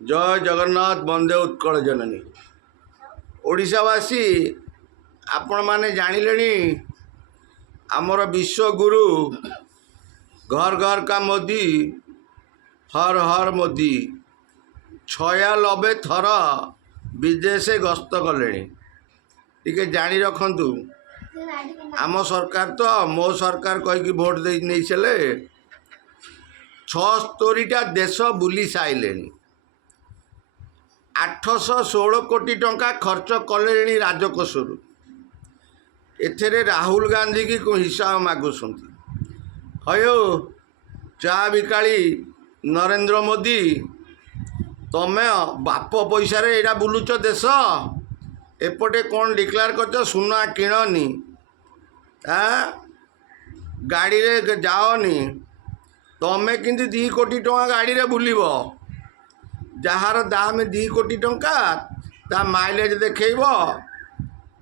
जय जगन्नाथ वंदे उत्कल जननी। ओडिशावासी आपण माने जानिलेनी आमर विश्वगुरु घर घर का मोदी हर हर मोदी 96 थर विदेश गस्त कले। टिके जानी रखंतु आम सरकार तो मो सरकार कहीकि भोट दे नहीं चले 76टा देश बुली साइले 816 कोटी टंका खर्च कले राजकोषरु। एथेरे राहुल गांधी की हिसाब मागुंट हयो चा बिकाली नरेंद्र मोदी तमे बाप पैसा एटा बुलुच देश एपटे कौन डिक्लेयर कर सुना किणनी गाड़ी रे जाओनी तमें किंतु 2 कोटी टंका गाड़ी रे बुलिब जार दाम 2 कोटी टंका ता माइलेज देखेब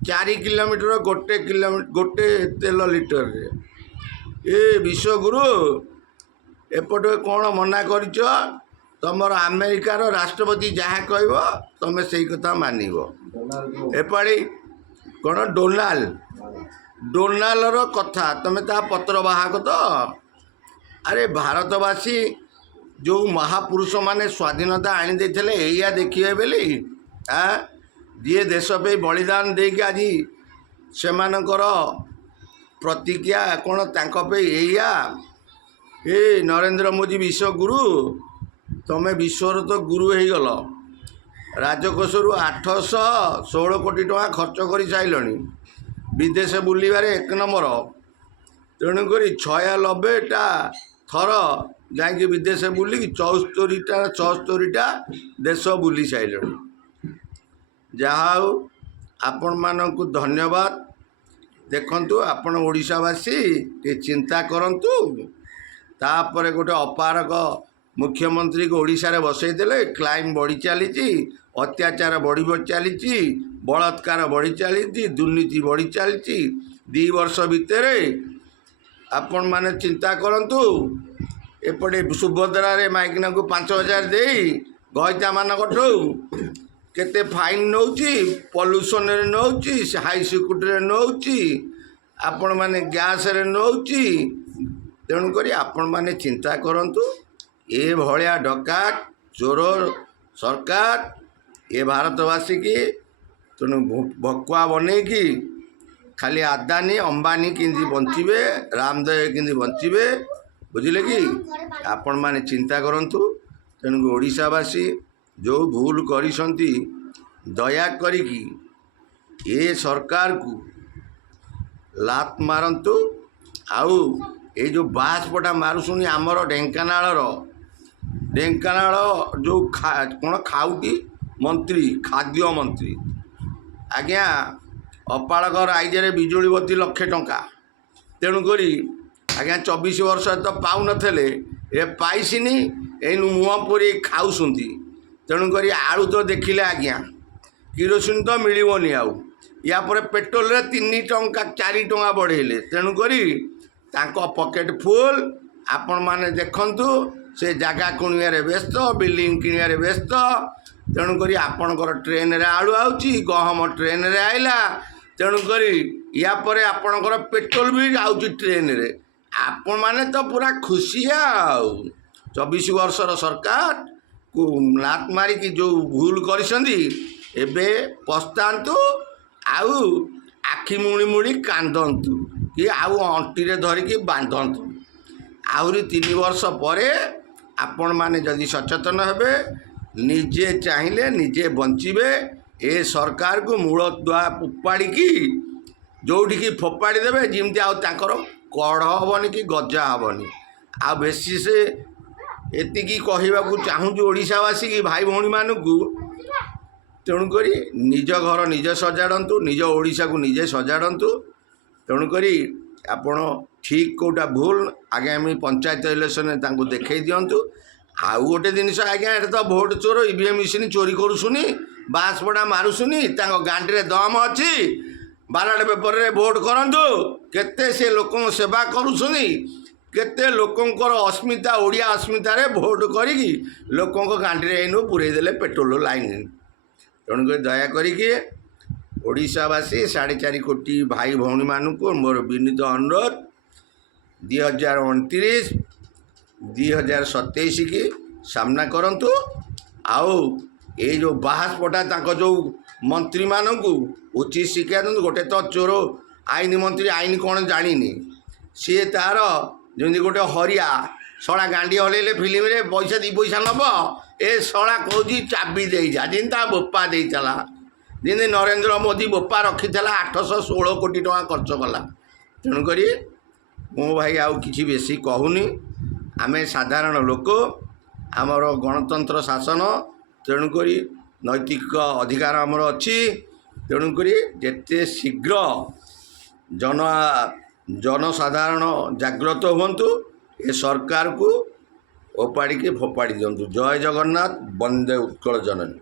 4 किलोमीटर गोटे तेल लिटर रे। ए विश्वगुरु एपटे कौन मना कर तमर अमेरिकार राष्ट्रपति जहाँ कहब तमें से कथा मानव। एपाड़ी कौन डोनाल्ड कथा तमें ता पत्र बाहक तो अरे भारतवासी जो महापुरुष माने स्वाधीनता आनी देथिले एया देखिए बेली जी देश पे बलिदान देके आज से प्रतिज्ञा कौन तांको एया ए नरेंद्र मोदी विश्वगुरु तमें विश्वर तो गुरु हो गल राजकोषरु 816 कोटी टंका खर्च कर साइलनी विदेश बुलवारे 1 नंबर। तेणुक 96टा थर जाकि विदेश बुलिक 74टा देश बुली साइलनी। जहा आपण मानकु धन्यवाद। देखंतु आपण ओडिशावासी के चिंता करंतु तापर गोटे अपारक मुख्यमंत्री को ओडिशा रे बसई देले। क्राइम बढ़ी चली, अत्याचार बढ़ी चली, बलात्कार बढ़ी चली, दुर्नीति बढ़ी चली। 2 वर्ष भितर आपण माने चिंता करंतु एपटे सुभद्रा रे माइकिना को 5000 दे गईता मानकठू केते फाइन नौची, पॉल्यूशन रे नौची, हाई सिक्यूरिटी रे नौची, आपण माने गैस रे नौची। तेणु करी आपण माने चिंता करंतु ए भलिया डकाट चोर सरकार ए भारतवासी की तेणु भकुआ बने कि खाली अदानी अंबानी किंदी बंचिबे, रामदेव किंदी बंचिबे, बुझिले कि आपण माने चिंता करंतु। तेणु ओडिशावासी जो भूल करिसंती दया करिकी ए सरकार को लात मारंतु। आउ ये जो बासपटा मारुसुनी आमर ढेंकानाल जो कौन खाउटी मंत्री खाद्य मंत्री आज्ञा अपाड़कर आईजे बिजुली बत्ती 1 लाख टंका। तेणुक आज्ञा 24 वर्ष तो पाऊन ए पाइसिनी एनु मुह पुरी खाऊसुंती। तेणुक आलू तो देखिले आज्ञा किरोसिन तो मिलबनी आउ या पर पेट्रोल रे 3 टंका 4 टंका बढ़ेले। तेणुक तांको पॉकेट फुल। आपण माने देखंतु से जगह किणवे व्यस्त, बिल्डिंग किणवे व्यस्त। तेणुक आपणकर ट्रेन रे आलू आउची, गहम ट्रेन रे आइला। तेणुक या परे आपणकर पेट्रोल भी आउची ट्रेन रे। आपण माने तो पूरा खुशी आउ 24 वर्षर सरकार को लात मारी की जो भूल करिसंदी एबे पछतांतु आउ आखि मुड़ी मुड़ी कांदंतु कि आउ अंटीरे धरिकी बांधंतु। आहुरी 3 वर्ष परे आपण माने जदि सचेतन हेबे निजे चाहिए निजे बंचिबे ए सरकार को मूल दुआ उपाड़ी की जोठी की फोपाड़ी देबे जिमती आउ तांकर कढ़ हेबनी कि गजा हेबनी। आ बेसी से एतिकी कहवाकू चाहूँ ओडिशावासी की भाई भौणी मानकू तेणुक निज घर निजे सजाड़तु, निज ओडिशा को निजे सजाड़तु। तेणुक आपण ठीक कोटा भूल आगामी पंचायत इलेक्शन तांको देखई दिंतु। आउ गोटे जिनस आज्ञा ये तो भोट चोर ईवीएम मेसीन चोरी करुसुनी, बाँसपड़ा मारुसुनी, गांडी रे दम अच्छी, बालाट पेपर रे भोट करंतु। केते से लोक सेवा करुसुनी କେତେ ଲୋକଙ୍କର ଅସ୍ମିତା ଓଡ଼ିଆ ଅସ୍ମିତାରେ ଭୋଟ୍ କରିକି ଲୋକଙ୍କ ଗାଣ୍ଡିରେ ଏଇନୁ ପୁରେଇ ଦେଲେ ପେଟ୍ରୋଲ ଲାଇନ୍। ତେଣୁକରି ଦୟାକରିକି ଓଡ଼ିଶାବାସୀ 4.5 କୋଟି ଭାଇ ଭଉଣୀମାନଙ୍କୁ ମୋର ବିନୀତ ଅନୁରୋଧ 2029 2027 କି ସାମ୍ନା କରନ୍ତୁ। ଆଉ ଏଇ ଯେଉଁ ବାହାସପଟା ତାଙ୍କ ଯେଉଁ ମନ୍ତ୍ରୀମାନଙ୍କୁ ଉଚିତ ଶିକ୍ଷା ଦିଅନ୍ତୁ। ଗୋଟେ ତ ଚୋର ଆଇନ ମନ୍ତ୍ରୀ ଆଇନ କ'ଣ ଜାଣିନି, ସିଏ ତା'ର ଯେମିତି ଗୋଟେ ହରିଆ ଶଳା ଗାଣ୍ଡି ହଲେଇଲେ ଫିଲ୍ମରେ ପଇସା 2 ପଇସା ନେବ, ଏ ଶଳା କହୁଛି ଚାବି ଦେଇଯା, ଯେମିତି ତା ବୋପା ଦେଇଥିଲା, ଯେମିତି ନରେନ୍ଦ୍ର ମୋଦି ବୋପା ରଖିଥିଲା 816 କୋଟି ଟଙ୍କା ଖର୍ଚ୍ଚ କଲା। ତେଣୁକରି ମୁଁ ଭାଇ ଆଉ କିଛି ବେଶୀ କହୁନି। ଆମେ ସାଧାରଣ ଲୋକ, ଆମର ଗଣତନ୍ତ୍ର ଶାସନ, ତେଣୁକରି ନୈତିକ ଅଧିକାର ଆମର ଅଛି। ତେଣୁକରି ଯେତେ ଶୀଘ୍ର ଜନସାଧାରଣ ଜାଗ୍ରତ ହୁଅନ୍ତୁ, ଏ ସରକାରକୁ ଓପାଡ଼ିକି ଫୋପାଡ଼ି ଦିଅନ୍ତୁ। ଜୟ ଜଗନ୍ନାଥ, ବନ୍ଦେ ଉତ୍କଳ ଜନନୀ।